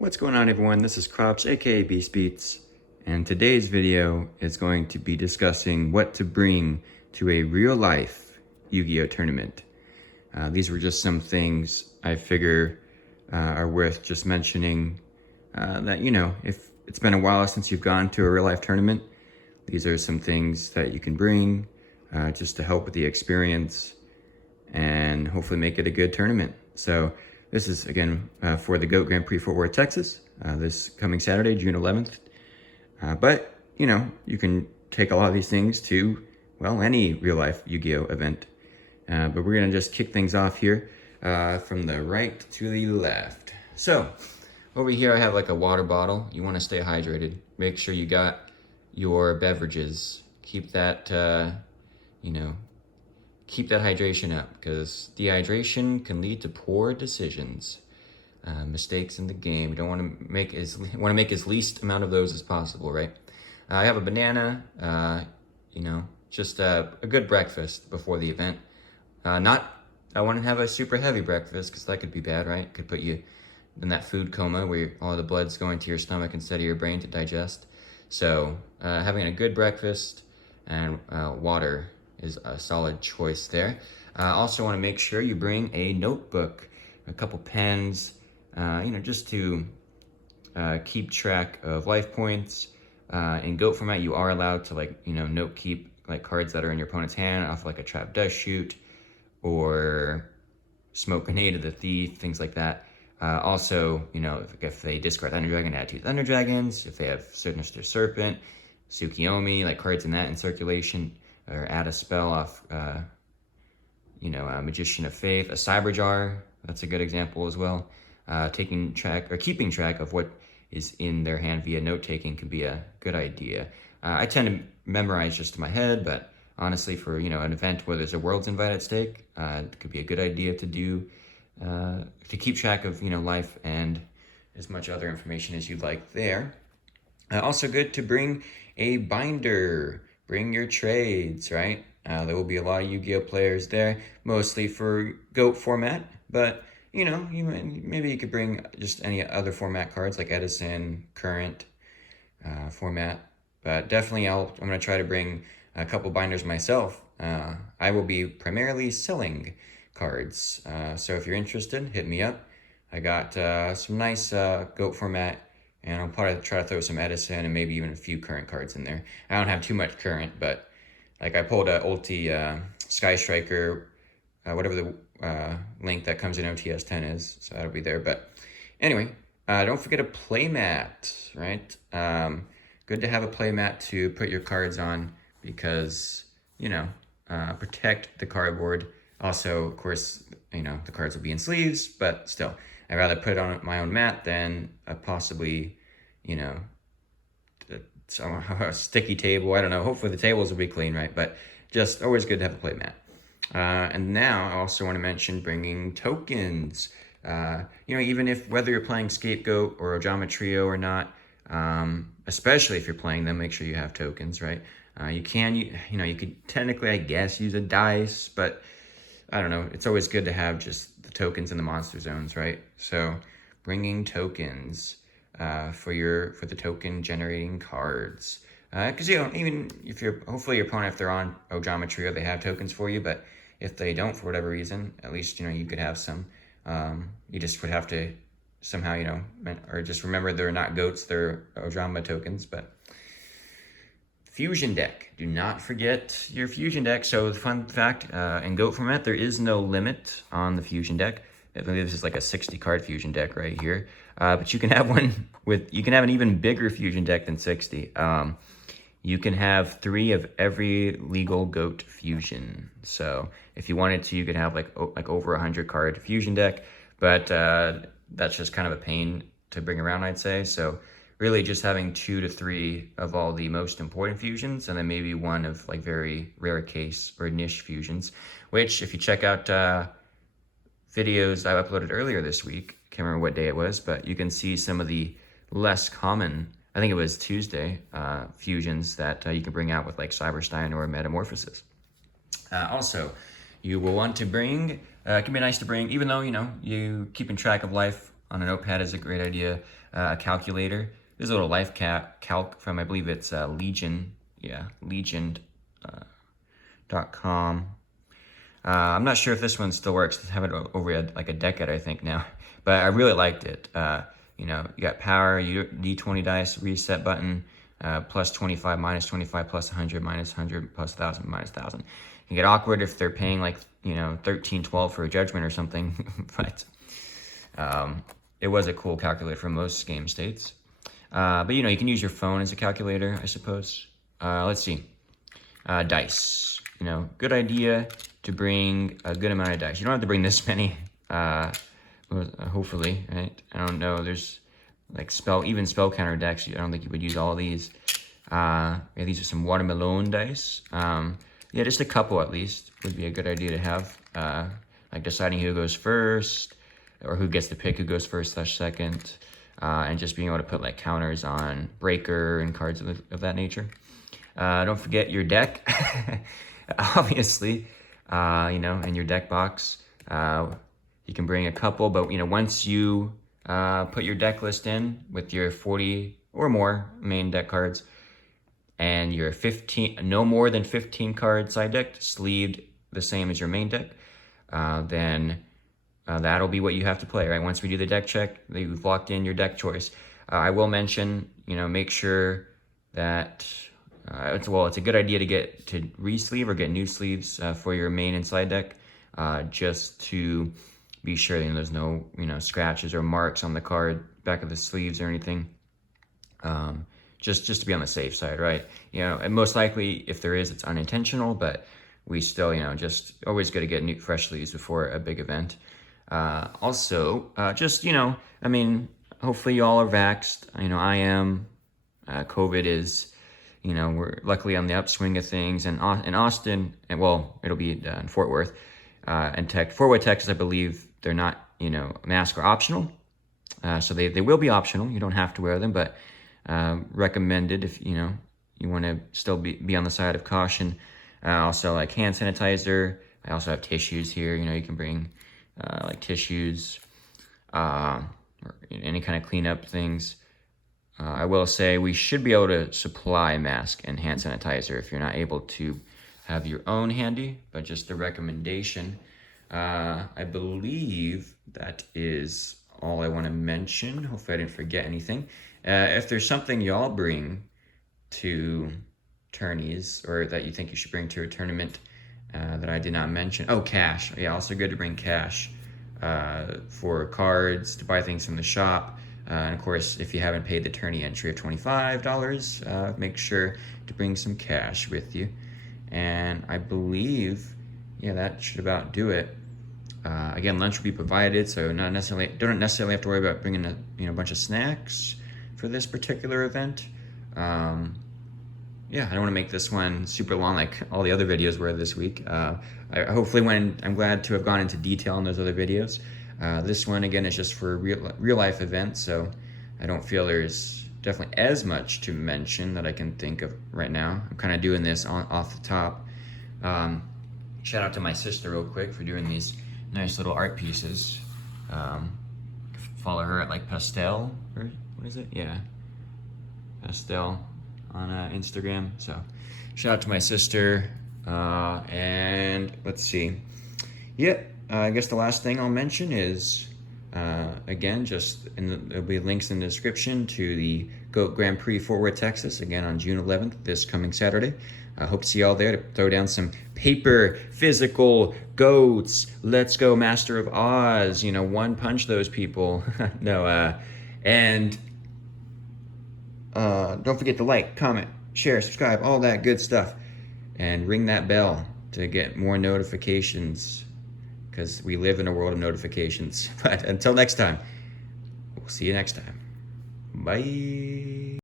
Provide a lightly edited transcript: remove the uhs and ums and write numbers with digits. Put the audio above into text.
What's going on, everyone? This is Crops, aka Beast Beats, and today's video is going to be discussing what to bring to a real-life Yu-Gi-Oh tournament. These were just some things I figure are worth just mentioning. That, you know, if it's been a while since you've gone to a real-life tournament, these are some things that you can bring just to help with the experience and hopefully make it a good tournament. So this is, again, for the GOAT Grand Prix Fort Worth, Texas, this coming Saturday, June 11th. But, you know, you can take a lot of these things to, well, any real-life Yu-Gi-Oh event. But we're going to just kick things off here from the right to the left. So, over here I have like a water bottle. You want to stay hydrated. Make sure you got your beverages. Keep that, keep that hydration up, because dehydration can lead to poor decisions, mistakes in the game. You don't want to make as least amount of those as possible, right? I have a banana, just a good breakfast before the event. I want to have a super heavy breakfast, because that could be bad, right? Could put you in that food coma where all the blood's going to your stomach instead of your brain to digest. So having a good breakfast and water is a solid choice there. Also want to make sure you bring a notebook, a couple pens, just to keep track of life points. In GOAT format, you are allowed to note keep like cards that are in your opponent's hand off like a trap dust shoot or smoke grenade of the thief, things like that. Also, if they discard Thunder Dragon, add 2 Thunder Dragons. If they have Sinister Serpent, Tsukiyomi, like cards in that in circulation, or add a spell off, Magician of Faith, a Cyber Jar, that's a good example as well. Keeping track of what is in their hand via note-taking can be a good idea. I tend to memorize just in my head, but honestly, for, an event where there's a Worlds invite at stake, it could be a good idea to do, to keep track of, life and as much other information as you'd like there. Also good to bring a binder. Bring your trades, right? There will be a lot of Yu-Gi-Oh players there, mostly for GOAT format, but maybe you could bring just any other format cards like Edison, current format. But definitely I'm gonna try to bring a couple binders myself. I will be primarily selling cards. So if you're interested, hit me up. I got some nice GOAT format, and I'll probably try to throw some Edison and maybe even a few current cards in there. I don't have too much current, but like I pulled a Ulti Sky Striker, whatever the link that comes in OTS 10 is, so that'll be there. But anyway, don't forget a Playmat, right? Good to have a Playmat to put your cards on because, protect the cardboard. Also, of course, the cards will be in sleeves, but still, I'd rather put it on my own mat than possibly, a sticky table. I don't know. Hopefully the tables will be clean, right? But just always good to have a play mat. And now I also want to mention bringing tokens. Even whether you're playing Scapegoat or Ojama Trio or not, especially if you're playing them, make sure you have tokens, right? You could technically, I guess, use a dice, but I don't know. It's always good to have just the tokens in the monster zones, right? So bringing tokens for the token generating cards. Because, even if hopefully your opponent, if they're on Ojama Trio, they have tokens for you, but if they don't for whatever reason, at least, you could have some. You just would have to somehow, or just remember they're not goats, they're Ojama tokens, but Fusion deck. Do not forget your Fusion deck. So the fun fact, in GOAT format, there is no limit on the Fusion deck. I believe this is like a 60-card Fusion deck right here. But you can have you can have an even bigger Fusion deck than 60. You can have 3 of every legal GOAT Fusion. So if you wanted to, you could have like over 100-card Fusion deck, but that's just kind of a pain to bring around, I'd say. So really just having 2 to 3 of all the most important fusions, and then maybe 1 of like very rare case or niche fusions, which if you check out videos I uploaded earlier this week, can't remember what day it was, but you can see some of the less common, I think it was Tuesday, fusions that you can bring out with like Cyberstein or Metamorphosis. Also, you will want to bring, it can be nice to bring, even though, you keeping track of life on a notepad is a great idea. A calculator. There's a little life calc from, I believe it's Legion. Yeah, legion.com. I'm not sure if this one still works. I have it over like a decade, I think now. But I really liked it. You got power, D20 dice, reset button, plus 25, minus 25, plus 100, minus 100, plus 1,000, minus 1,000. You get awkward if they're paying like, 13, 12 for a judgment or something. But it was a cool calculator for most game states. But you can use your phone as a calculator, I suppose. Let's see. Dice. Good idea to bring a good amount of dice. You don't have to bring this many, hopefully, right? I don't know. There's like even spell counter decks. I don't think you would use all of these. Yeah, these are some watermelon dice. Yeah, just a couple at least would be a good idea to have. Like deciding who goes first, or who gets to pick who goes first / second, and just being able to put like counters on breaker and cards of that nature. Don't forget your deck, obviously, in your deck box. You can bring a couple, but once you put your deck list in with your 40 or more main deck cards, and your no more than 15 card side deck, sleeved the same as your main deck, then that'll be what you have to play, right? Once we do the deck check, you've locked in your deck choice. I will mention, make sure that it's a good idea to get to re-sleeve or get new sleeves for your main and side deck, just to be sure there's no scratches or marks on the card back of the sleeves or anything. Just to be on the safe side, right? And most likely, if there is, it's unintentional, but we still, just always good to get fresh sleeves before a big event. Also, hopefully you all are vaxxed. I am. COVID is, we're luckily on the upswing of things. And in Austin, it'll be in Fort Worth, and Fort Worth, Texas, I believe they're not, masks are optional. So they will be optional. You don't have to wear them, but recommended if you want to still be on the side of caution. Also, like hand sanitizer. I also have tissues here. You can bring like tissues, or any kind of cleanup things. I will say we should be able to supply mask and hand sanitizer if you're not able to have your own handy, but just a recommendation. I believe that is all I want to mention. Hopefully I didn't forget anything. If there's something y'all bring to tourneys, or that you think you should bring to a tournament that I did not mention. Oh, cash. Yeah, also good to bring cash for cards, to buy things from the shop. And of course, if you haven't paid the tourney entry of $25, make sure to bring some cash with you. And I believe, that should about do it. Again, lunch will be provided, so don't necessarily have to worry about bringing a bunch of snacks for this particular event. I don't want to make this one super long like all the other videos were this week. I'm glad to have gone into detail on those other videos. This one, again, is just for a real life event, so I don't feel there's definitely as much to mention that I can think of right now. I'm kind of doing this off the top. Shout out to my sister real quick for doing these nice little art pieces. Follow her at like Pastel, or what is it? Yeah, Pastel on Instagram. So shout out to my sister. And let's see. I guess the last thing I'll mention is, again, there'll be links in the description to the Goat Grand Prix Fort Worth, Texas, again on June 11th, this coming Saturday. I hope to see y'all there to throw down some paper, physical goats. Let's go, Master of Oz. One punch those people. No, and don't forget to like, comment, share, subscribe, all that good stuff. And ring that bell to get more notifications, because we live in a world of notifications. But until next time, we'll see you next time. Bye.